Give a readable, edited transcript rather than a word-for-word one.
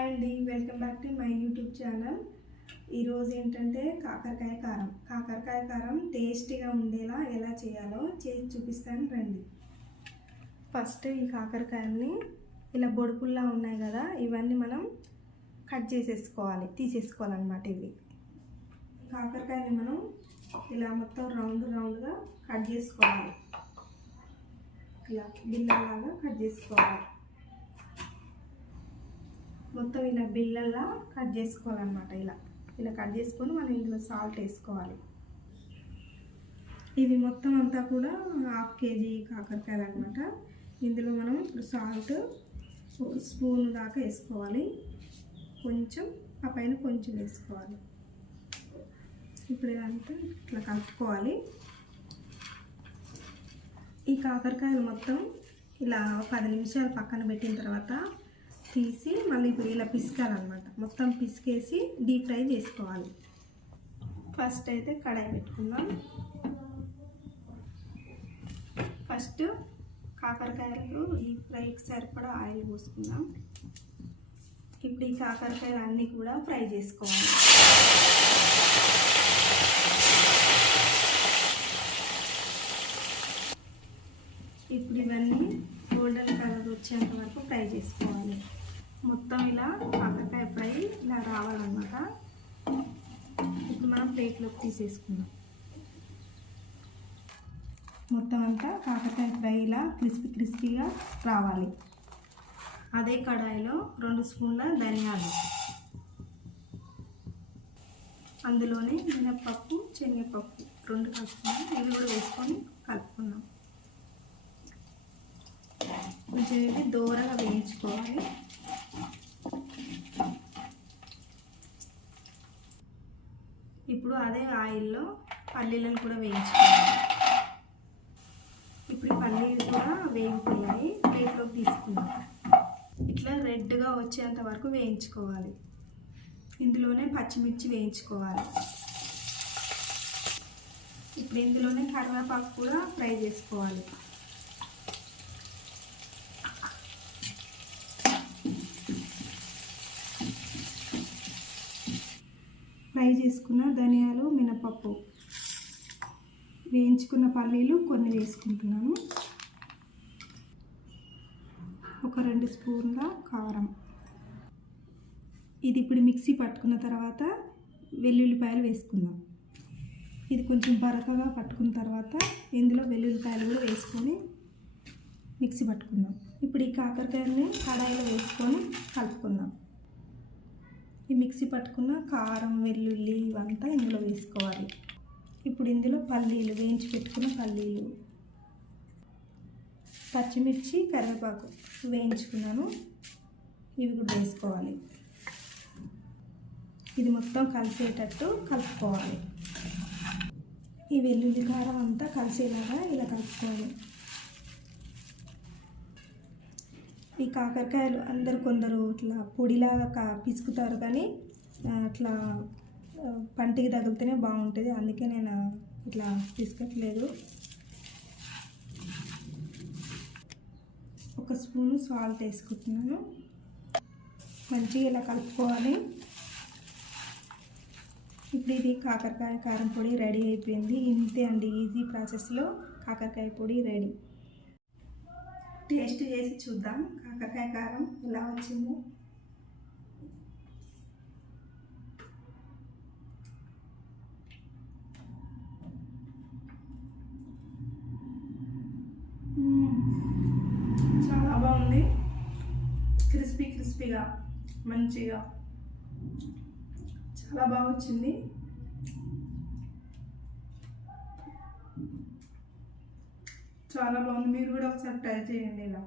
Hi అండి, welcome back to my YouTube channel. ఈరోజు ఏంటంటే కాకరకాయ కారం టేస్టీగా ఉండేలా ఎలా చేయాలో చేసి చూపిస్తాను రండి. ఫస్ట్ ఈ కాకరకాయల్ని ఇలా బొడుపుల్లా ఉన్నాయి కదా, ఇవన్నీ మనం కట్ తీసేసుకోవాలన్నమాట. ఇవి కాకరకాయని మనం ఇలా మొత్తం రౌండ్గా కట్ చేసుకోవాలి. ఇలా బిల్లలాగా కట్ చేసుకోవాలి. మొత్తం ఇలా బిళ్ళల్లా కట్ చేసుకోవాలన్నమాట. ఇలా కట్ చేసుకొని మనం ఇందులో సాల్ట్ వేసుకోవాలి. ఇది మొత్తం అంతా కూడా 1/2 kg కాకరకాయలు అనమాట. ఇందులో మనం ఇప్పుడు సాల్ట్ 1 స్పూన్ దాకా వేసుకోవాలి. కొంచెం ఆ పైన కొంచెం వేసుకోవాలి. ఇప్పుడు ఇదంతా ఇట్లా కలుపుకోవాలి. ఈ కాకరకాయలు మొత్తం ఇలా 10 నిమిషాలు పక్కన పెట్టిన తర్వాత తీసి మళ్ళీ ఇప్పుడు ఇలా పిసకాలన్నమాట. మొత్తం పిసికేసి డీప్ ఫ్రై చేసుకోవాలి. ఫస్ట్ అయితే కడాయి పెట్టుకుందాం. ఫస్ట్ కాకరకాయలు డీప్ ఫ్రైకి సరిపడా ఆయిల్ పోసుకుందాం. ఇప్పుడు ఈ కాకరకాయలు అన్నీ కూడా ఫ్రై చేసుకోవాలి. ఇప్పుడు ఇవన్నీ గోల్డెన్ కలర్ వచ్చేంత వరకు ఫ్రై చేసుకోవాలి. మొత్తం ఇలా కాకరకాయ ఫ్రై ఇలా రావాలన్నమాట. ఇప్పుడు మనం ప్లేట్లోకి తీసేసుకుందాం. మొత్తం అంతా కాకరకాయ ఫ్రై ఇలా క్రిస్పీగా రావాలి. అదే కడాయిలో 2 స్పూన్ల ధనియాలు, అందులోనే మినప్పప్పు, శనగపప్పు 2 కలుపుకున్నాం. ఇవి కూడా వేసుకొని కలుపుకున్నాం. కొంచెం ఇది దూరంగా వేయించుకోవాలి. ఇప్పుడు అదే ఆయిల్లో పల్లీలను కూడా వేయించుకోవాలి. ఇప్పుడు పల్లీలు కూడా వేగిపోయాయి. ప్లేట్లోకి తీసుకుందాం. ఇట్లా రెడ్గా వచ్చేంత వరకు వేయించుకోవాలి. ఇందులోనే పచ్చిమిర్చి వేయించుకోవాలి. ఇప్పుడు ఇందులోనే కరివేపాకు కూడా ఫ్రై చేసుకోవాలి. ఫ్రై చేసుకున్న ధనియాలు, మినపప్పు, వేయించుకున్న పల్లీలు కొన్ని వేసుకుంటున్నాను. ఒక 2 స్పూన్ల కారం. ఇది ఇప్పుడు మిక్సీ పట్టుకున్న తర్వాత వెల్లుల్లిపాయలు వేసుకుందాం. ఇది కొంచెం బరకగా పట్టుకున్న తర్వాత ఇందులో వెల్లుల్లిపాయలు కూడా వేసుకొని మిక్సీ పట్టుకుందాం. ఇప్పుడు ఈ కాకరకాయని కడాయిలో వేసుకొని కలుపుకుందాం. ఈ మిక్సీ పట్టుకున్న కారం, వెల్లుల్లి ఇవంతా ఇందులో వేసుకోవాలి. ఇప్పుడు ఇందులో పల్లీలు, వేయించి పెట్టుకున్న పల్లీలు, పచ్చిమిర్చి, కరివేపాకు వేయించుకున్నాను, ఇవి కూడా వేసుకోవాలి. ఇది మొత్తం కలిసేటట్టు కలుపుకోవాలి. ఈ వెల్లుల్లి కారం అంతా కలిసేలాగా ఇలా కలుపుకోవాలి. ఈ కాకరకాయలు కొందరు ఇట్లా పొడిలాగా పిసుకుతారు, కానీ అట్లా పంటికి తగిలితేనే బాగుంటుంది. అందుకే నేను ఇట్లా పిసుకట్లేదు. 1 స్పూను సాల్ట్ వేసుకుంటున్నాను. మంచిగా ఇలా కలుపుకోవాలి. ఇప్పుడు ఇది కాకరకాయ కారం పొడి రెడీ అయిపోయింది. ఇంతే అండి, ఈజీ ప్రాసెస్లో కాకరకాయ పొడి రెడీ. టేస్ట్ చేసి చూద్దాం కాకరకాయ కారం ఎలా వచ్చిందో. చాలా బాగుంది. క్రిస్పీగా మంచిగా చాలా బాగా వచ్చింది. చాలా బాగుంది. మీరు కూడా ఒకసారి ట్రై చేయండి ఇలా.